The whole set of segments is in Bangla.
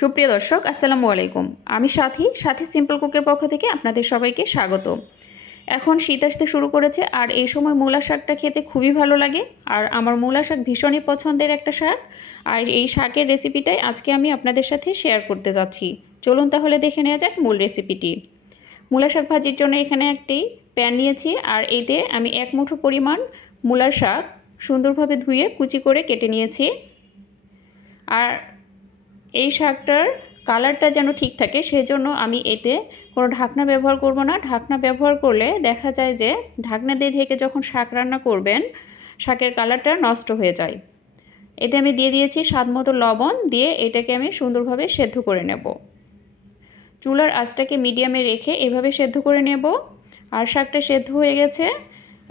সুপ্রিয় দর্শক আসসালামু আলাইকুম। আমি সাথী সিম্পল কুকের পক্ষ থেকে আপনাদের সবাইকে স্বাগত। এখন শীত আসতে শুরু করেছে আর এই সময় মূলা শাকটা খেতে খুবই ভালো লাগে। আর আমার মূলা শাক ভীষণই পছন্দের একটা শাক। আর এই শাকের রেসিপিটাই আজকে আমি আপনাদের সাথে শেয়ার করতে যাচ্ছি। চলুন তাহলে দেখে নেওয়া যাক মূল রেসিপিটি। মূলা শাক ভাজির জন্য এখানে একটি প্যান নিয়েছি আর এতে আমি 1 মুঠো পরিমাণ মূলার শাক সুন্দরভাবে ধুয়ে কুচি করে কেটে নিয়েছি। আর এই শাকটার কালারটা যেন ঠিক থাকে সেজন্য আমি এতে কোনো ঢাকনা ব্যবহার করব না। ঢাকনা ব্যবহার করলে দেখা যায় যে ঢাকনা দিয়ে ঢেকে যখন শাক রান্না করবেন শাকের কালারটা নষ্ট হয়ে যায়। এতে আমি দিয়ে দিয়েছি স্বাদমতো লবণ, দিয়ে এটাকে আমি সুন্দরভাবে সেদ্ধ করে নেব। চুলার আঁচটাকে মিডিয়ামে রেখে এভাবে সেদ্ধ করে নেব। আর শাকটা সেদ্ধ হয়ে গেছে।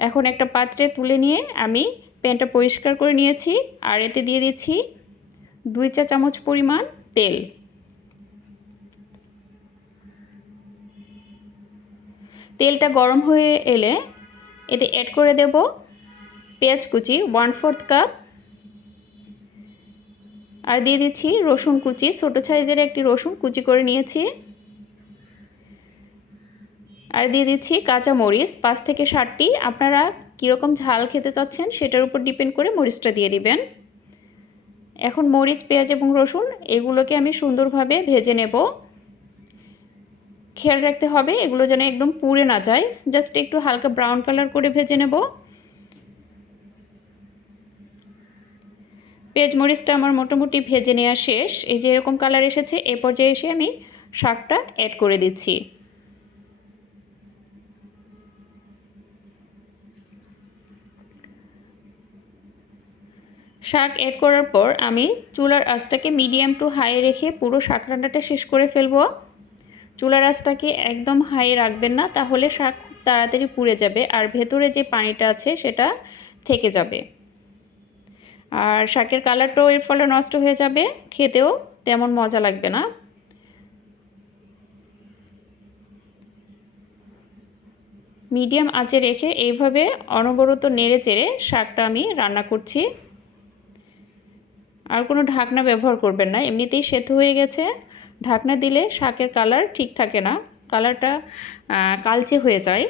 এখন একটা পাত্রে তুলে নিয়ে আমি প্যানটা পরিষ্কার করে নিয়েছি আর এতে দিয়ে দিচ্ছি 2 চা চামচ পরিমাণ তেল। তেলটা গরম হয়ে এলে এতে অ্যাড করে দেব পেঁয়াজ কুচি 1/4 কাপ, আর দিয়ে দিচ্ছি রসুন কুচি, ছোটো সাইজের একটি রসুন কুচি করে নিয়েছি। আর দিয়ে দিচ্ছি কাঁচা মরিচ 5 থেকে 7টি। আপনারা কীরকম ঝাল খেতে চাচ্ছেন সেটার উপর ডিপেন্ড করে মরিচটা দিয়ে দিবেন। এখন মরিচ, পেঁয়াজ এবং রসুন এগুলোকে আমি সুন্দরভাবে ভেজে নেব। খেয়াল রাখতে হবে এগুলো যেন একদম পুড়ে না যায়, জাস্ট একটু হালকা ব্রাউন কালার করে ভেজে নেব। পেঁয়াজ মরিচটা আমার মোটামুটি ভেজে নেওয়া শেষ। এই যে এরকম কালার এসেছে, এ পর্যায়ে এসে আমি শাকটা অ্যাড করে দিচ্ছি। শাক অ্যাড করার পর আমি চুলার আঁচটাকে মিডিয়াম টু হাই রেখে পুরো শাক রান্নাটা শেষ করে ফেলবো। চুলার আঁচটাকে একদম হাই রাখবেন না, তাহলে শাক খুব তাড়াতাড়ি পুড়ে যাবে আর ভেতরে যে পানিটা আছে সেটা থেকে যাবে। আর শাকের কালারটাও এর ফলে নষ্ট হয়ে যাবে, খেতেও তেমন মজা লাগবে না। মিডিয়াম আঁচে রেখে এইভাবে অনবরত নেড়ে চেড়ে শাকটা আমি রান্না করছি। আর কোনো ঢাকনা ব্যবহার করবেন না, এমনিতেই সেদ্ধ হয়ে গেছে। ঢাকনা দিলে শাকের কালার ঠিক থাকে না, কালারটা কালচে হয়ে যায়।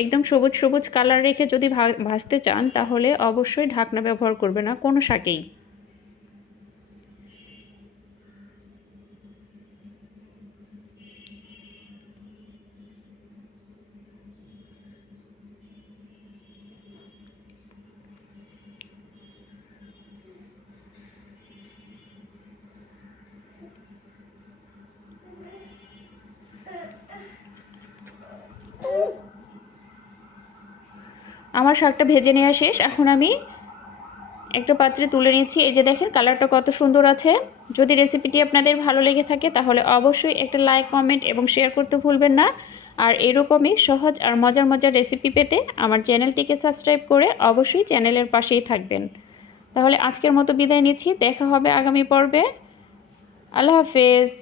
একদম সবুজ সবুজ কালার রেখে যদি ভাজতে চান তাহলে অবশ্যই ঢাকনা ব্যবহার করবে না কোনো শাকেই। আমার শাকটা ভেজে নেওয়া শেষ। এখন আমি একটা পাত্রে তুলে নিচ্ছি। এই যে দেখেন কালারটা কত সুন্দর আছে। যদি রেসিপিটি আপনাদের ভালো লেগে থাকে তাহলে অবশ্যই একটা লাইক, কমেন্ট এবং শেয়ার করতে ভুলবেন না। আর এরকমই সহজ আর মজার মজার রেসিপি পেতে আমার চ্যানেলটিকে সাবস্ক্রাইব করে অবশ্যই চ্যানেলের পাশেই থাকবেন। তাহলে আজকের মতো বিদায় নিচ্ছি, দেখা হবে আগামী পর্বে। আল্লাহ হাফেজ।